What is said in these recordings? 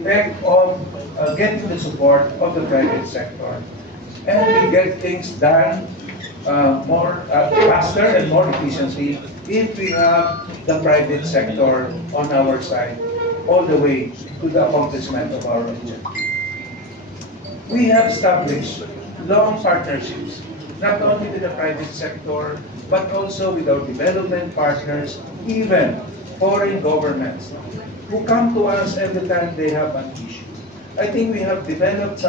expect of getting the support of the private sector. And we get things done more faster and more efficiently if we have the private sector on our side all the way to the accomplishment of our objective. We have established long partnerships, not only with the private sector, but also with our development partners, even foreign governments, who come to us every time they have an issue. I think we have developed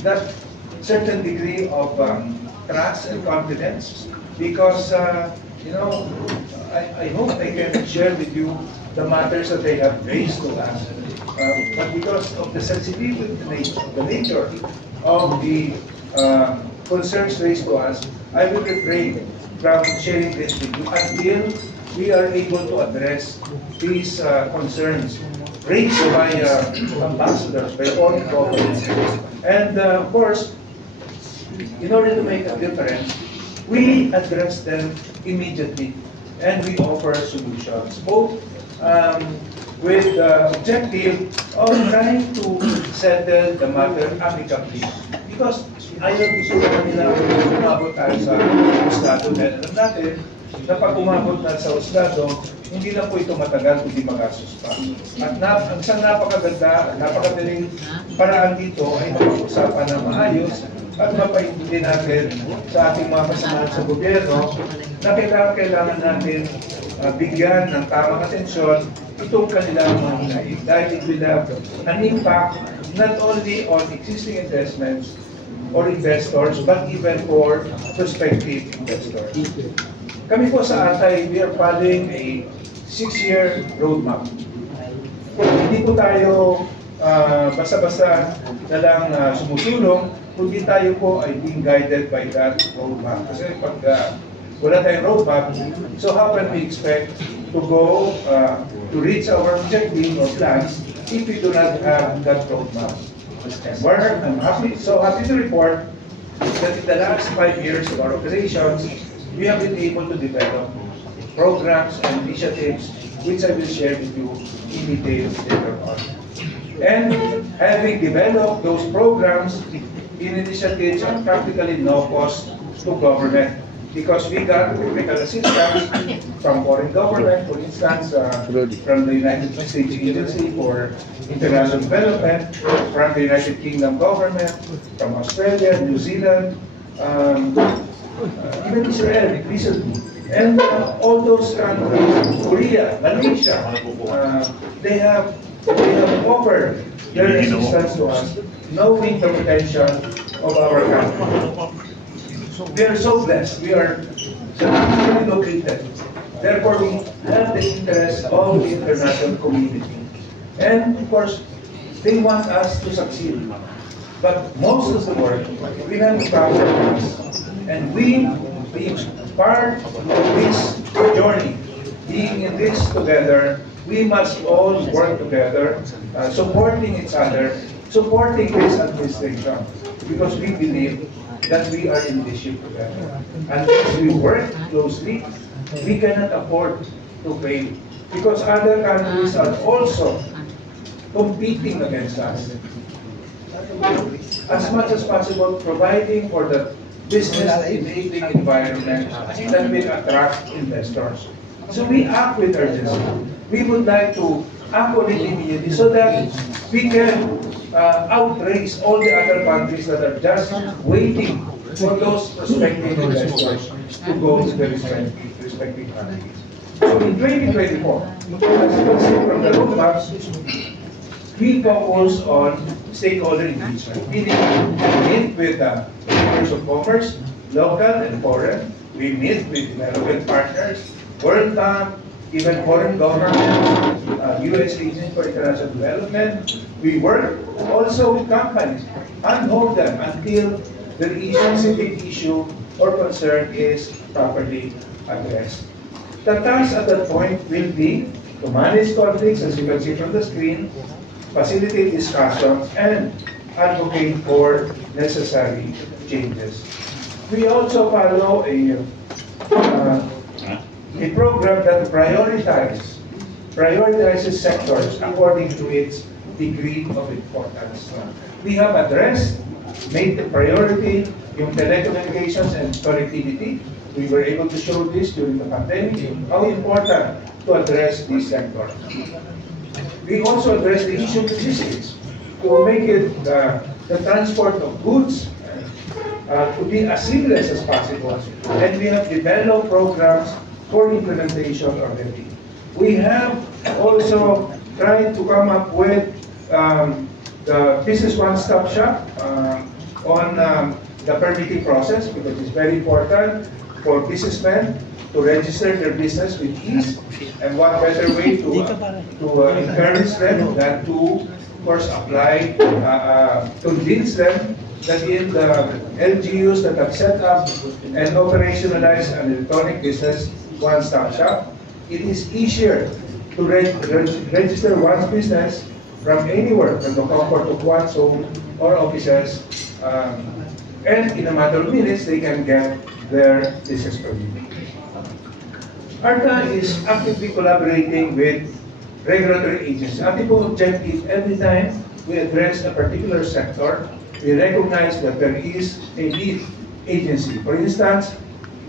that certain degree of trust and confidence because, I hope I can share with you the matters that they have raised to us. But because of the sensitivity, the nature of the concerns raised to us, I will refrain from sharing this with you until we are able to address these concerns raised by ambassadors, by foreign governments. And of course, in order to make a difference, we address them immediately and we offer solutions, both with the objective of trying to settle the matter amicably. Because ayaw gusto naman nila umabot tayo sa husgado. Dahil alam natin na pag umabot na sa husgado, hindi na po ito matagal kundi magastos pa. At ang isang napakaganda, napakadaling paraan dito ay mapag-usapan na maayos at mapaintindi natin sa ating mga kasamahan sa gobyerno na kailangan natin bigyan ng tamang atensyon itong kanilang mga hinaing. Dahil it will have an impact not only on existing investments or investors, but even for prospective investors. Kami po sa ATAY, we are following a 6-year roadmap. Hindi po tayo basta-basta na lang sumusulong, kundi tayo po ay being guided by that roadmap. Kasi pag wala tayong roadmap, so how can we expect to go to reach our objective or plans if we do not have that roadmap? I'm so happy to report that in the last 5 years of our operations, we have been able to develop programs and initiatives which I will share with you in detail later on. And having developed those programs in initiatives at practically no cost to government, because we got technical assistance from foreign government, for instance, from the United States Agency for International Development, from the United Kingdom government, from Australia, New Zealand, even Israel recently, and all those countries, Korea, Malaysia, they have offered their assistance to us, knowing the potential of our country. We are so blessed. We are strategically located. Therefore, we have the interest of the international community. And of course, they want us to succeed. But most of the work, we have traveled with us. And we, being part of this journey, being in this together, we must all work together, supporting each other, supporting this administration, because we believe that we are in this ship together. Unless we work closely, we cannot afford to fail, because other countries are also competing against us. As much as possible, providing for the business-enabling environment that will attract investors. So we act with urgency. We would like to act on it immediately so that we can outrace all the other countries that are just waiting for those prospective investors to go to the respective countries. So in 2024, as you can see from the roadmap, we focus on stakeholder engagement, meaning we meet with chambers of commerce, local and foreign. We meet with relevant partners, World Bank, even foreign governments, U.S. Agency for International Development. We work also with companies and hold them until the specific issue or concern is properly addressed. The task at that point will be to manage conflicts, as you can see from the screen, facilitate discussions, and advocate for necessary changes. We also follow a program that prioritizes sectors according to its degree of importance. We have addressed, made the priority, yung telecommunications and connectivity. We were able to show this during the pandemic, how important to address this sector. We also address the issue of logistics, to make it the transport of goods to be as seamless as possible. And we have developed programs for implementation already. We have also tried to come up with the business one-stop shop on the permitting process, because it's very important for businessmen to register their business with ease, and what better way to encourage them than to, of course, apply, convince them that in the LGUs that have set up and operationalized an electronic business one-stop shop, it is easier to register one's business from anywhere, from the comfort of one's home or offices, and in a matter of minutes, they can get their business permit. ARTA is actively collaborating with regulatory agencies. Ating pong objective, every time we address a particular sector, we recognize that there is a lead agency. For instance,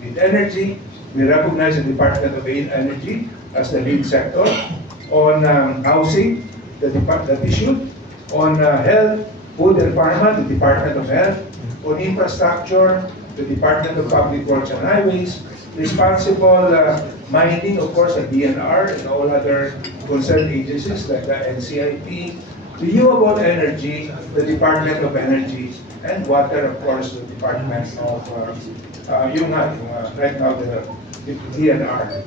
with energy, we recognize the Department of Energy as the lead sector. On housing, that issue. On health, food and pharma, the Department of Health. On infrastructure, the Department of Public Works and Highways. Responsible mining, of course, the DNR and all other concerned agencies like the NCIP. Renewable energy, the Department of Energy. And water, of course, the Department of, right now, the DNR.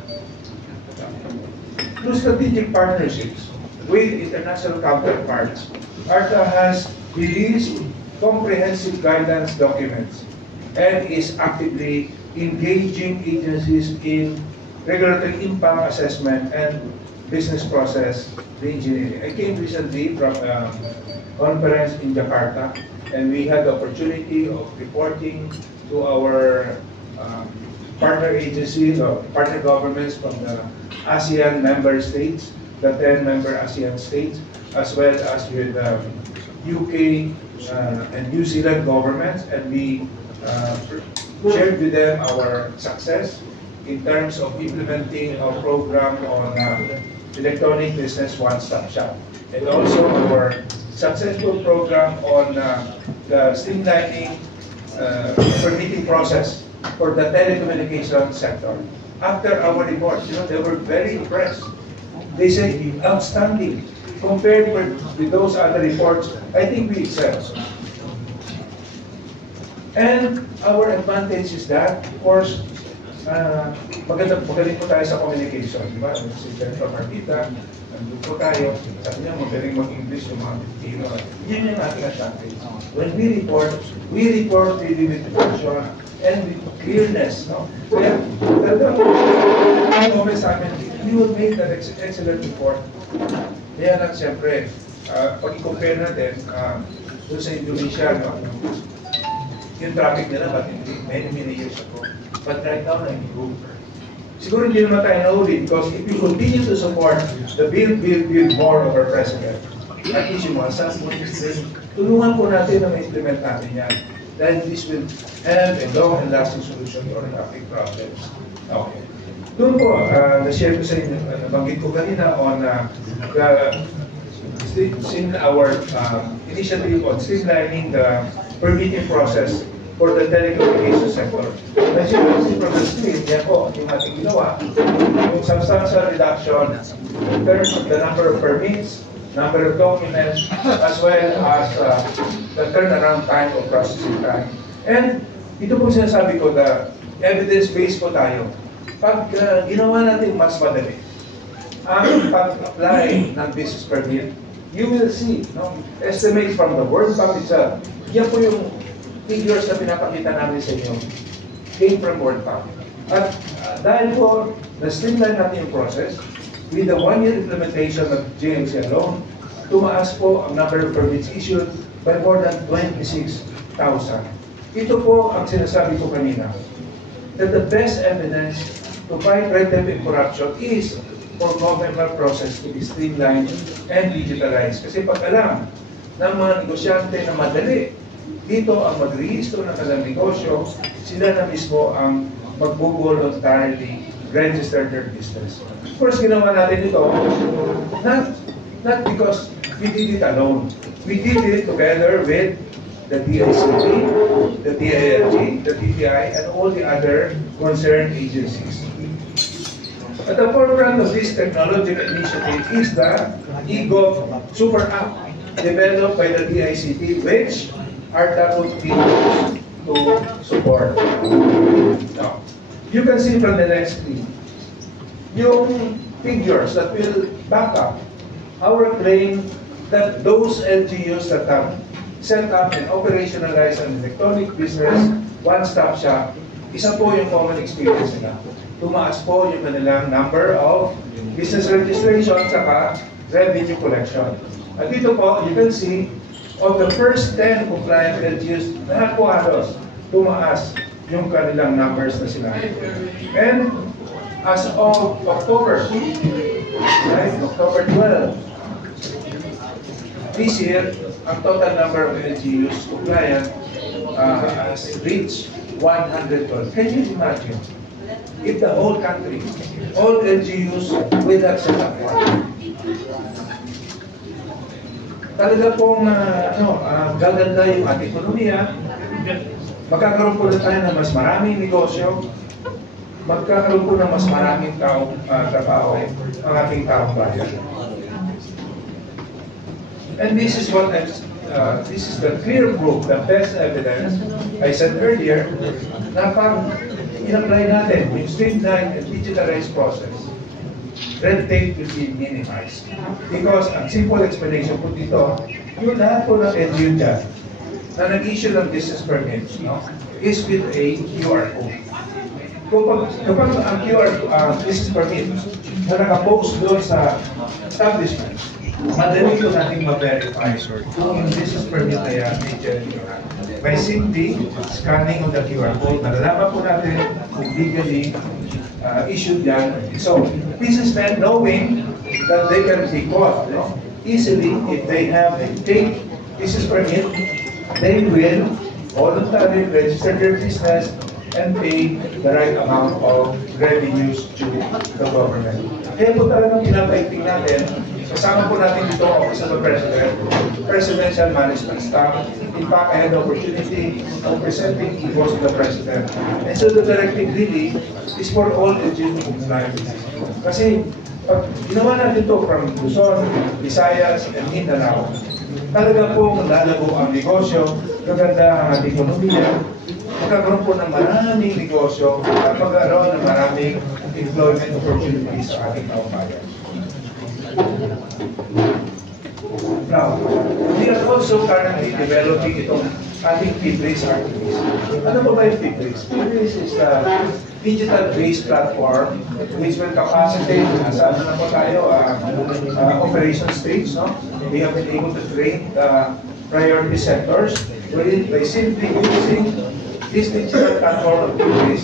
Through strategic partnerships with international counterparts, ARTA has released comprehensive guidance documents and is actively engaging agencies in regulatory impact assessment and business process reengineering. I came recently from a conference in Jakarta, and we had the opportunity of reporting to our partner agencies or partner governments from the ASEAN member states, the 10 member ASEAN states, as well as with UK and New Zealand governments, and we shared with them our success in terms of implementing our program on electronic business one-stop shop, and also our successful program on the streamlining permitting process for the telecommunications sector. After our report, they were very impressed. They said, outstanding. Compared with those other reports, I think we excel. And our advantage is that, of course, magaling po tayo sa communication, di ba? Si Jennifer Martita, nandun po tayo, sabi niya, magaling mag-English yung mga Pilipino. Yan yung ating advantage. When we report really with passion and with clearness, no? Kaya, talagang sa amin, we will make that excellent report. Kaya lang, siyempre, pag i-compare natin, doon sa Indonesia, no? Yung traffic nila, but many years ago. But right now, nag-improve. Siguro hindi naman tayo nahuli because if we continue to support the build more of our president, at least yung mga sasabihin, tulungan po natin na ma-implement natin yan. Then this will have a long and lasting solution to our traffic problems. Okay. Doon po, na-share ko sa inyo, nabanggit ko kanina on our initiative on streamlining the permitting process for the telecommunications sector. As you can see from the screen, yan po, yung ating ginawa, yung substantial reduction in terms of the number of permits, number of documents, as well as the turnaround time of processing time. And ito po sinasabi ko, the evidence-based po tayo. Pag ginawa natin mas madali, ang pag-apply ng business permit, you will see, no? Estimates from the World Bank itself. Yan po yung figures na pinapakita namin sa inyo, came from World Bank. At dahil po, na-streamline natin yung process, with the one-year implementation of JMC alone, tumaas po ang number of permits issued by more than 26,000. Ito po ang sinasabi ko kanina, that the best evidence to fight red tape and corruption is for government process to be streamlined and digitalized. Kasi pag alam ng mga negosyante na madali dito ang mag-rehistro ng kanilang negosyo, sila na mismo ang mag-voluntarily register their business. Of course, ginawa natin ito not because we did it alone. We did it together with the DICT, the DILG, the DTI, and all the other concerned agencies. At the forefront of this technological initiative is the eGov Super App developed by the DICT, which ARTA would be used to support. Now, you can see from the next screen yung figures that will back up our claim that those LGUs that have set up and operationalize an electronic business one-stop shop, isa po yung common experience nila. Tumaas po yung kanilang number of business registration saka revenue collection. At dito po, you can see, of the first 10 compliant LGUs, lahat po halos tumaas yung kanilang numbers na sila. And as of October, right, October 12, this year, ang total number of LGUs compliant has reached 112. Can you imagine if the whole country, all LGUs will have set up one? Talaga pong gaganda yung ating ekonomiya, magkakaroon po na tayo ng mas maraming negosyo, magkakaroon po ng mas maraming trabaho ang ating taong bayan. And this is what this is the clear proof, the best evidence. I said earlier, na pag in-apply natin yung streamlined and digitalized process, red tape will be minimized. Because ang simple explanation po dito, yung lahat po ng LGU dyan na nag-issue ng business permit, is with a QR code. Kapag ang QR business permit na nakapost doon sa establishment, madali ko natin ma-verify kung yung business permit na yan ay genuine. By simply scanning on the QR code, malalaman po natin kung legally issued yan. So, businessmen knowing that they can be caught easily if they have a fake business permit, they will voluntarily register their business and pay the right amount of revenues to the government. Kaya po talagang pinapaiting natin, kasama po natin dito ang Office of the President, Presidential Management Staff. In fact, I had the opportunity of presenting EVOS to the President. And so the directive really is for all LGU compliance. Kasi pag ginawa natin ito from Luzon, Visayas, and Mindanao, talaga pong lalago ang negosyo, gaganda ang ating ekonomiya, magkakaroon po ng maraming negosyo at magkaroon ng maraming employment opportunities sa ating taong bayan. Now, we are also currently developing itong ating FIBRIS activities. Ano ba yung FIBRIS? FIBRIS is a digital-based platform which will capacitate, sa ano na po tayo, operation stage, no? We have been able to train the priority sectors wherein by simply using this digital platform of FIBRIS,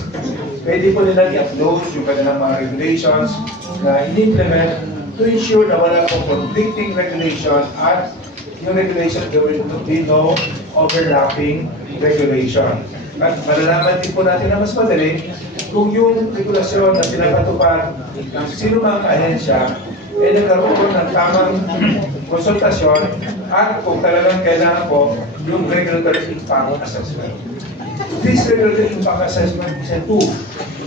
pwede po nilang i-upload yung kanilang mga regulations na in-implement to ensure na wala pong conflicting regulation at yung regulation there will be no overlapping regulation. At malalaman din po natin na mas madali kung yung regulasyon na pinapatupad ng sino mga ahensya ay nagkaroon ng tamang konsultasyon at kung talagang kailangan po yung regulatory impact assessment. This regulatory impact assessment is a tool,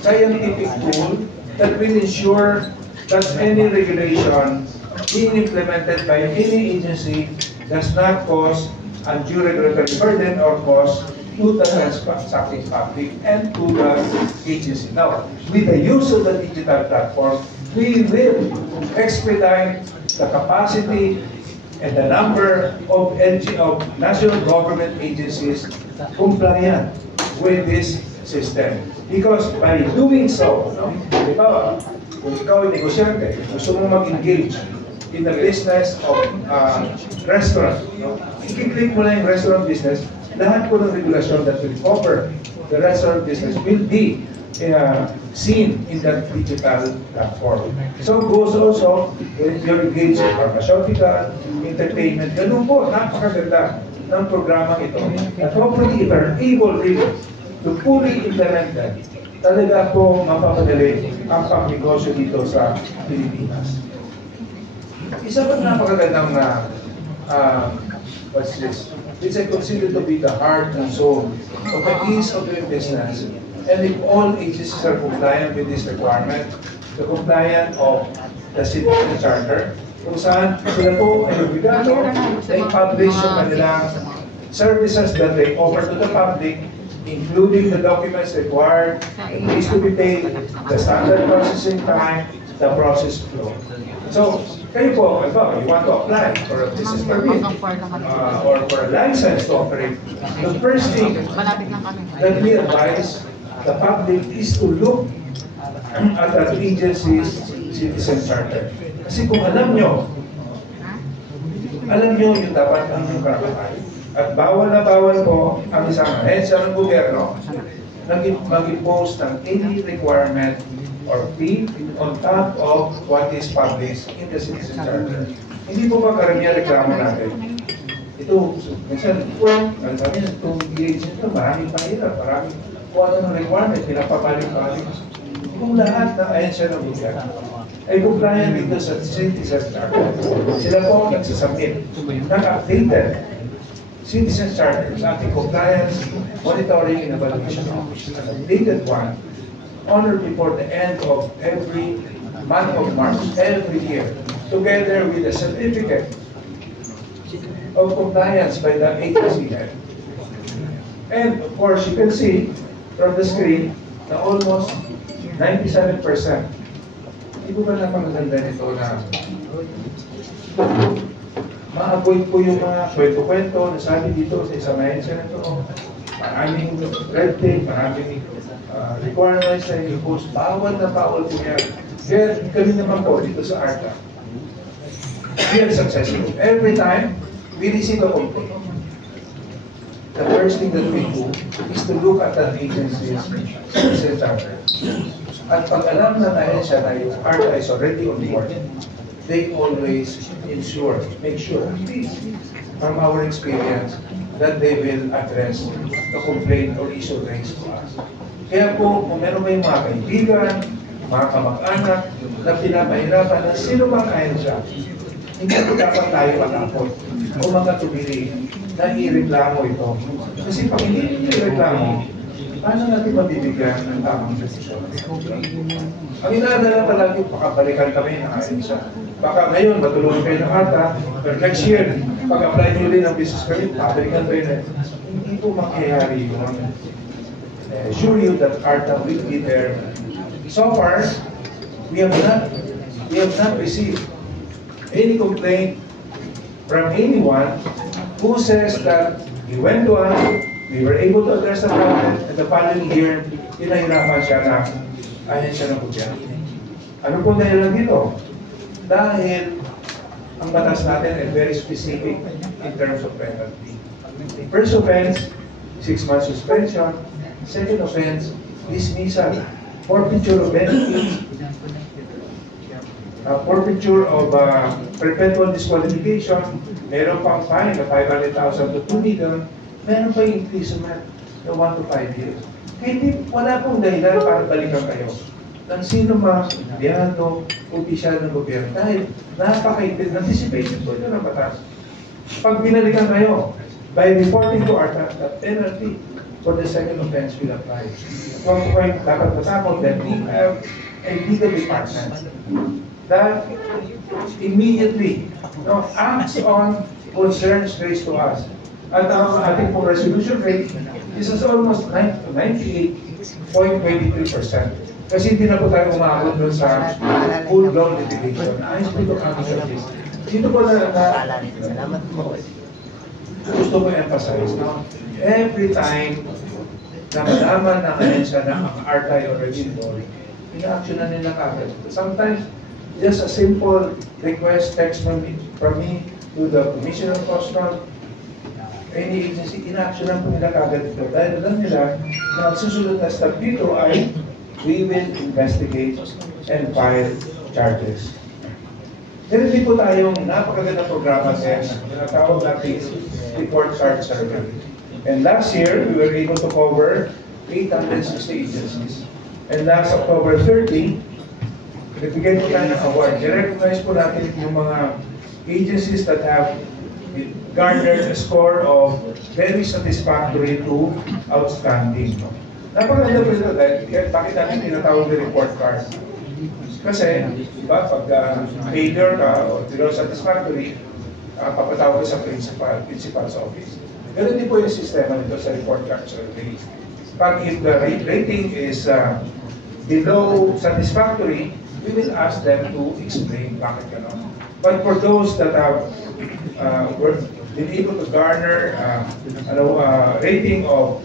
scientific tool that will ensure that any regulation being implemented by any agency does not cause undue regulatory burden or cost to the transacting public and to the agency. Now, with the use of the digital platform, we will expedite the capacity and the number of national government agencies compliant with this system. Because by doing so, di ba, kung ikaw ay negosyante, gusto mong mag-engage in the business of restaurant, i-click mo na yung restaurant business, lahat po ng regulasyon that will cover the restaurant business will be seen in that digital platform. So goes also when you're engaged in pharmaceutical, entertainment, ganun po, napakaganda ng programang ito. At hopefully, if we're able really to fully implement that, talaga po mapapadali ang pagnegosyo dito sa Pilipinas. Isa pa napakagandang what's this? This I consider to be the heart and soul of the ease of doing business. And if all agencies are compliant with this requirement, the compliant of the Citizen Charter, kung saan sila po ay obligado na i-publish yung kanilang services that they offer to the public, including the documents required, the fees to be paid, the standard processing time, the process flow. So, kayo po, you want to apply for a business permit or for a license to operate, the first thing that we advise the public is to look at that agency's Citizen Charter. Kasi kung alam nyo yung dapat ang inyong karapatan. At bawal na bawal po ang isang ahensya ng gobyerno mag-impose ng any requirement or fee on top of what is published in the Citizen Charter. Hindi po ba karamihan reklamo natin? Ito, minsan, itong agency ito, maraming mahirap, maraming kung ano ng requirement, pinapabalik-balik. Kung lahat ng ahensya ng gobyerno ay compliant dito sa Citizen Charter, sila po nagsasubmit ng updated Citizen Charter sa ating compliance, monitoring, and evaluation office. An updated one, on or before the end of every month of March, every year, together with a certificate of compliance by the agency head. And of course, you can see from the screen na almost 97%. Hindi ko ba napakaganda nito na ma-avoid po yung mga kwento-kwento na sabi dito sa isang ahensya na ito. Maraming red tape, maraming requirements na i-impose. Bawal na bawal po yan. Kaya kami naman po dito sa ARTA. We are successful. Every time we receive a complaint, the first thing that we do is to look at that agency's Citizen Charter. At pag alam na ahensya na yung ARTA is already on board, they always make sure, at least from our experience, that they will address the complaint or issue raised to us. Kaya po, kung meron kayong mga kaibigan, mga kamag-anak, na pinapahirapan ng sino mang ahensya, hindi po dapat tayo matapot o mga tumili na i-reklamo ito. Kasi pag hindi nyo i-reklamo, paano natin mabibigyan ng tamang desisyon? Ang inaadala palagi, pakabalikan kami ng ahensya. Baka ngayon, matulungan kayo ng ARTA, pero next year, pag-apply nyo ulit ng business permit, pabalikan kayo na. Hindi po mangyayari yun. I assure you that ARTA will be there. So far, we have not received any complaint from anyone who says that he went to us, we were able to address the problem, and the following year, pinahirapan siya na ahensya ng gobyerno. Ano po dahilan dito? Dahil ang batas natin ay very specific in terms of penalty. First offense, 6 months suspension. Second offense, dismissal, forfeiture of benefits, forfeiture of perpetual disqualification, meron pang fine na 500,000 to 2 million, meron pa yung imprisonment na 1 to 5 years. Hindi, wala pong dahilan para balikan kayo ng sino mang empleyado, opisyal ng gobyerno. Dahil napaka-anticipated po ito ng batas. Pag binalikan kayo, by reporting to ARTA, the penalty for the second offense will apply. Huwag po kayo dapat matakot that we have a legal department that immediately acts on concerns raised to us. At ang ating pong resolution rate is almost 98.23%. Kasi hindi na po tayo umabot doon sa full-blown litigation. Ayos po ito kami sa case. Dito po na gusto ko emphasize, every time na malaman ng ahensya na ang ARTA ay already involved, ina-action na nila kagad. Sometimes, just a simple request text from me to the Commissioner of Customs, any agency, ina-action na po nila kagad ito. Dahil alam nila na ang susunod na step dito ay we will investigate and file charges. Meron din po tayong napakagandang programa sa tinatawag natin report card survey. And last year, we were able to cover 860 agencies. And last October 30, nagbigay po tayo ng award. I-recognize po natin yung mga agencies that have garnered a score of very satisfactory to outstanding. Napakaganda po ito dahil bakit natin tinatawag na report card? Kasi, diba, pag failure ka o zero satisfactory, papatawag ka sa principal's office. Ganun din po yung sistema nito sa report card survey. But if the rating is below satisfactory, we will ask them to explain bakit gano'n. But for those that have been able to garner rating of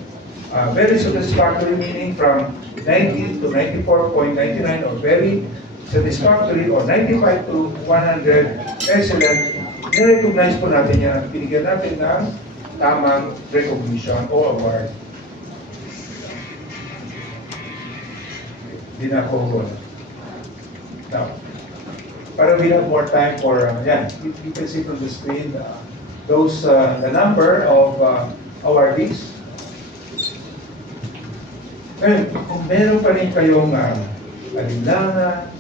very satisfactory, meaning from 90 to 94.99 or very satisfactory or 95 to 100 excellent, nirecognize po natin yan at binigyan natin ng tamang recognition o award. Hindi na ako now, para we have more time for yan, you can see from the screen those the number of awardees. And kung meron pa rin kayong alinlangan,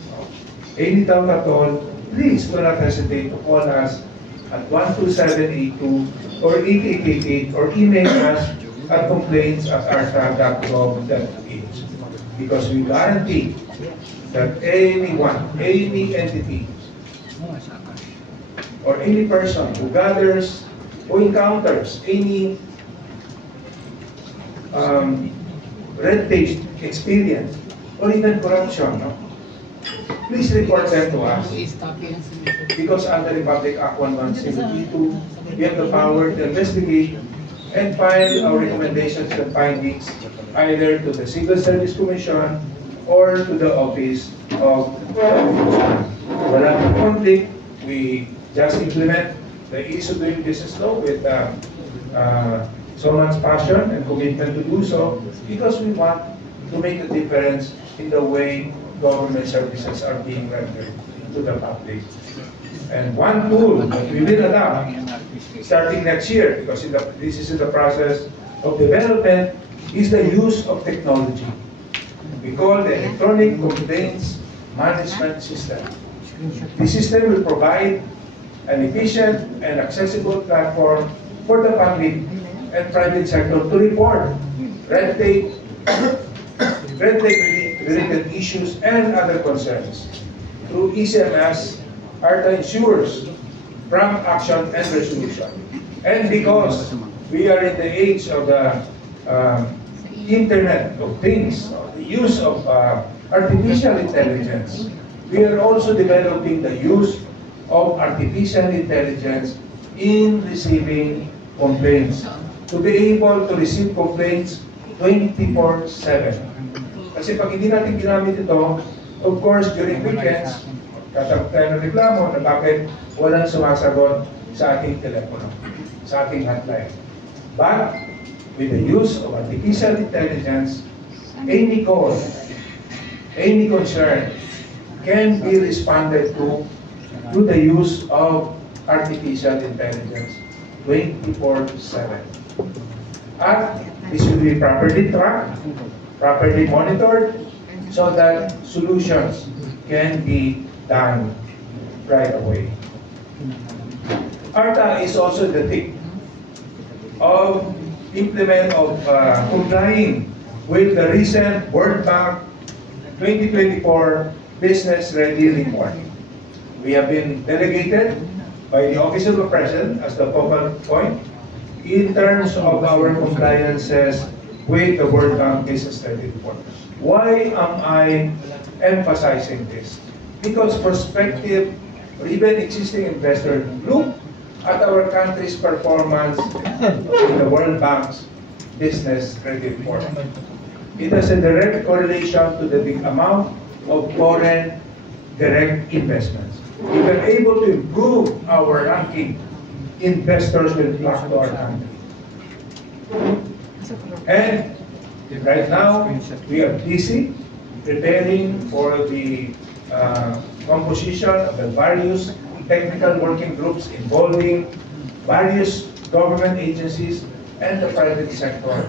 any doubt at all, please do not hesitate to call us at 12782 or 8888 or email us at complaints@arta.gov.ph, because we guarantee that anyone, any entity, or any person who gathers or encounters any red tape experience or even corruption, please report them to us. Because under Republic Act 11782, we have the power to investigate and file our recommendations and findings either to the Civil Service Commission or to the Office of the Ombudsman. Wala pong conflict, we just implement the ease of doing business law with so much passion and commitment to do so, because we want to make a difference in the way government services are being rendered to the public. And one tool that we will adopt starting next year, because this is in the process of development, is the use of technology. We call the Electronic Complaints Management System. The system will provide an efficient and accessible platform for the public and private sector to report red tape related issues and other concerns. Through ECMS, ARTA ensures prompt action and resolution. And because we are in the age of the Internet of Things, the use of artificial intelligence, we are also developing the use of artificial intelligence in receiving complaints, to be able to receive complaints 24/7. Kasi pag hindi natin ginamit ito, of course, during weekends, tatawag tayo ng reklamo na bakit walang sumasagot sa ating telepono, sa ating hotline. But with the use of artificial intelligence, any call, any concern can be responded to through the use of artificial intelligence 24/7. At this will be properly tracked, properly monitored, so that solutions can be done right away. ARTA is also the thick of complying with the recent World Bank 2024 Business Ready Report. We have been delegated by the Office of the President as the focal point in terms of our compliances with the World Bank Business Ready Report. Why am I emphasizing this? Because prospective or even existing investors look at our country's performance in the World Bank's Business Ready Report. It has a direct correlation to the big amount of foreign direct investments. If we're able to improve our ranking, investors will flock to our country. And right now, we are busy preparing for the composition of the various technical working groups involving various government agencies and the private sector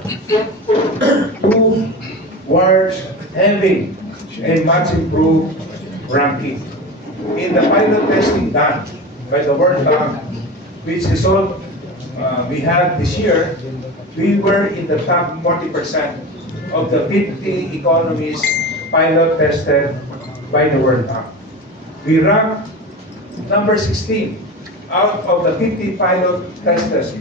towards having a much improved ranking. In the pilot testing done by the World Bank, which result we had this year, we were in the top 40% of the 50 economies pilot tested by the World Bank. We ranked number 16 out of the 50 pilot tested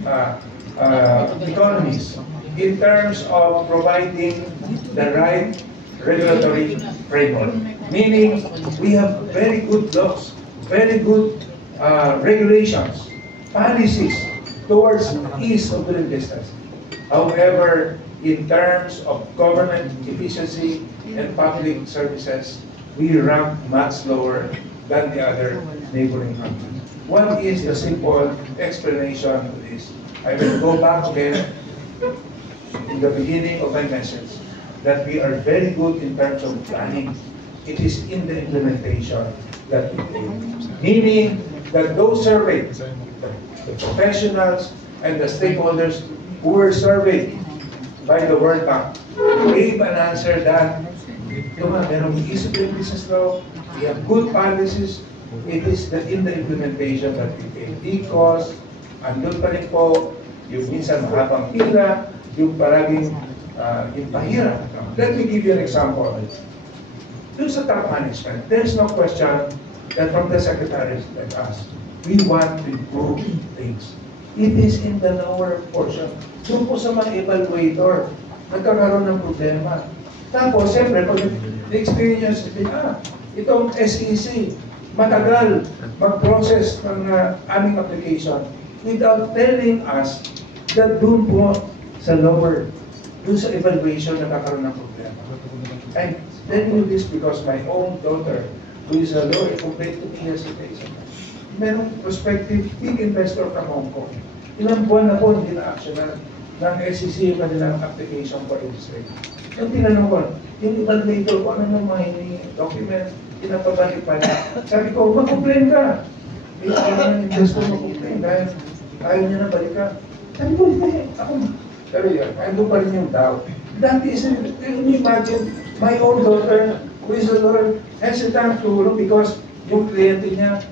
economies in terms of providing the right regulatory framework. Meaning, we have very good laws, very good regulations, policies towards ease of doing business. However, in terms of government efficiency and public services, we rank much lower than the other neighboring countries. What is the simple explanation to this? I will go back again in the beginning of my message that we are very good in terms of planning. It is in the implementation that we fail. Meaning that those surveyed, the professionals and the stakeholders who were surveyed by the World Bank gave an answer that merong discipline business law, we have good policies, it is in the implementation that we fail. Because andun pa rin po, yung minsan mahabang pila, yung paraging yung pahirap. Let me give you an example. Doon sa top management, there's no question that from the secretaries like us, we want to improve things. It is in the lower portion. Doon po sa mga evaluator, nagkakaroon ng problema. Tapos, siyempre, pag experience din, itong SEC, matagal mag-process ng aming application without telling us that doon po sa lower, doon sa evaluation nagkakaroon ng problema. I'm telling you this because my own daughter, who is a lawyer, complained to me yesterday. Merong prospective big investor from Hong Kong. Ilang buwan na po hindi na-actionan ng SEC yung kanilang application for registration. Yung tinanong ko, yung evaluator ko, ano nang mga document, pinapabalik pa niya. Sabi ko, mag-complain ka. Hindi ayaw ng investor mag-complain dahil ayaw niya na balikan. Sabi ko, hindi, ako. Pero yun, ayaw pa rin yung doubt. That is, can you imagine, my own daughter, who is a lawyer, hesitant to, because yung kliyente niya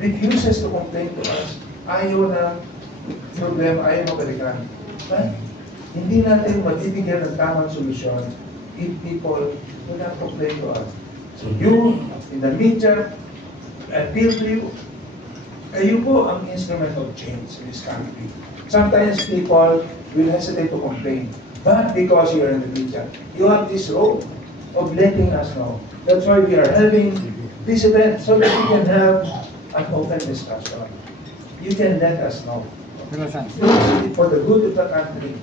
refuses to complain to us. Ayaw na problema, ayaw mabalikan. But, hindi natin mabibigyan ng tamang solusyon if people will not complain to us. So you, in the meantime, I appeal to you, kayo po ang instrument of change in this country. Sometimes people will hesitate to complain, but because you are in the media, you have this role of letting us know. That's why we are having this event, so that we can have an open discussion. You can let us know. For the good of the country,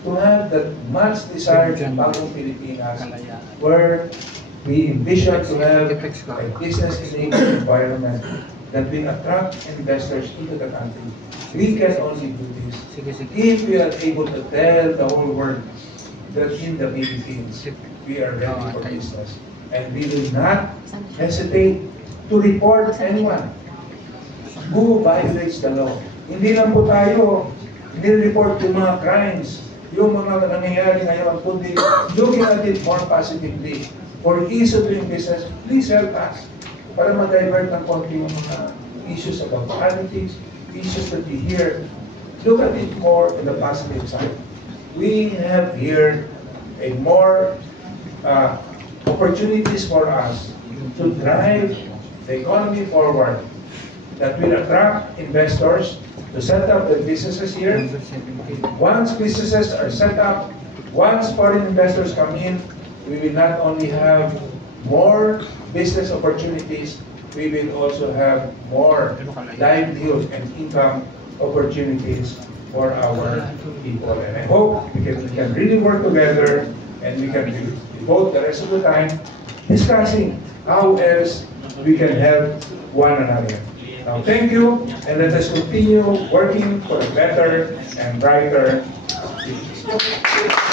to have that much desired bagong Pilipinas, where we envision to have a business-enabled environment that will attract investors into the country. We can only do this if we are able to tell the whole world that in the Philippines, we are ready for business. And we will not hesitate to report anyone who violates the law. Hindi lang po tayo, report yung mga crimes, yung mga nangyayari ngayon, kundi looking at it more positively. For ease of doing business, please help us para ma-divert ng konti yung mga issues about politics, issues that we hear. Look at it more in the positive side. We have here a more opportunities for us to drive the economy forward that will attract investors to set up their businesses here. Once businesses are set up, once foreign investors come in, we will not only have more business opportunities, we will also have more livelihood and income opportunities for our people. And I hope we can really work together and we can devote the rest of the time discussing how else we can help one another. Now, thank you, and let us continue working for a better and brighter future.